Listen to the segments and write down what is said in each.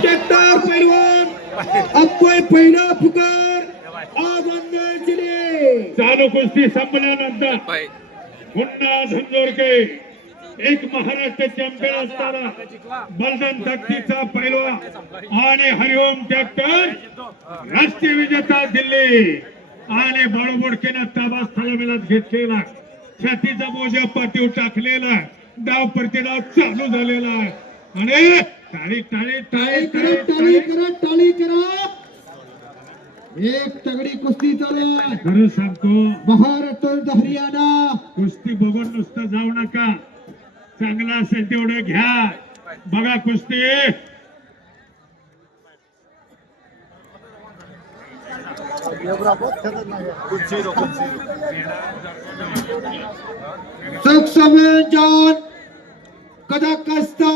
Tractor पैलवान अप्पय पहिला फुकार आज अंदाज जिले चालू कुस्ती संपल्यानंतर पुन्हा झंझोरके एक महाराष्ट्र चॅम्पियन असताना बलदान ताकदीचा पैलवान आणि हरिओम ट्रॅक्टर राष्ट्रीय विजेता दिल्ली आणि बाळूबोडकेनं ताबा स्थळात घेतलेला छातीचा मोजा पाठीवर टाकलेला डाव प्रतिडाव चालू झालेला आणि टाळी टाळी टाळी टाळी करा टाळी करा एक तगडी कुस्ती चालू आहे. खरं सांगतो महाराष्ट्र हरियाणा कुस्ती बघून नुसतं जाऊ नका चांगला असेल तेवढं घ्या बघा कुस्ती जॉन कदाकस्ता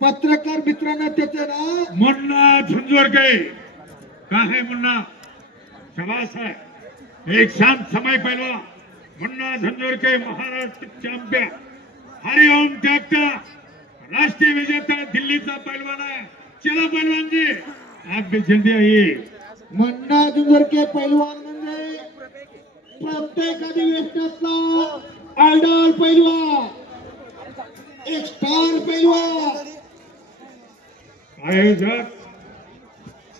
पत्रकार मित्रांना त्याचे नाव मुन्ना झुंझुरके का है मुन्ना शाबाश है एक शांत समय पहला मुन्ना झुंझुरके महाराष्ट्र चॅम्पियन हरिओम ट्रॅक्टर राष्ट्रीय विजेता दिल्लीचा पैलवान है चला पहलवान जी आप भी जल्दी आइए मन्ना जुंजरके पैलवान म्हणजे प्रत्येक अधिवेशनातला आयडॉल पैलवान एक स्टार पैलवान आयोजक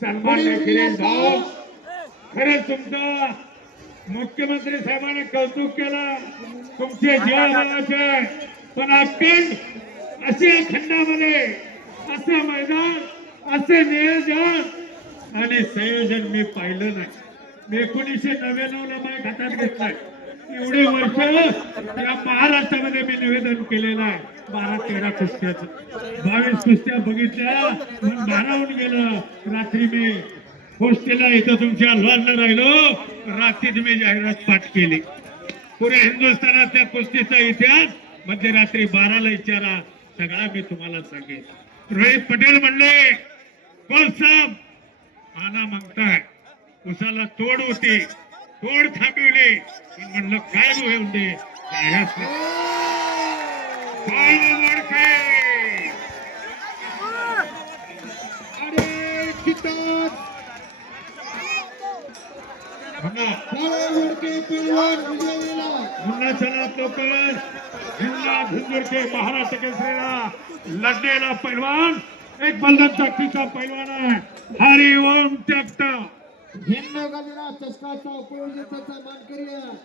सन्मान्य किरण भाऊ खरंच तुमचं मुख्यमंत्री साहेबांनी कौतुक केलं तुमचे जीवनाचे पण आपण अशा खंडामध्ये असं मैदान असे नियोजन आणि संयोजन मी पाहिलं नाही मी 1999 ला माझ्या खात्यात घेतलाय एवढे वर्ष या महाराष्ट्रामध्ये मी निवेदन केलेलं आहे 12-13 कुस्त्याचं 22 कुस्त्या बघितल्या पण 12 होऊन गेलं रात्री मी हॉस्टेलला इथं तुमच्या हलवायला राहिलो रात्री मी जाहिरात पाठ केली पुऱ्या हिंदुस्थानातल्या कुस्तीचा इतिहास मध्यरात्री 12ला विचारा सगळा मी तुम्हाला सांगेन रोहित पटेल म्हणले कोण साहेब आना मागताय उसाला तोड होती तोड थांबवली पण म्हणलं काय होऊन दे मुन्ना चला लवकर मुन्ना झुंझुरके महाराष्ट्र केसरीला लढलेला पैलवान एक बलदान ताकदीचा पैलवान आहे हरिओम ट्रॅक्टर हिंद गजरा चषकाचा उपयोजिताचा मानकरी आहे.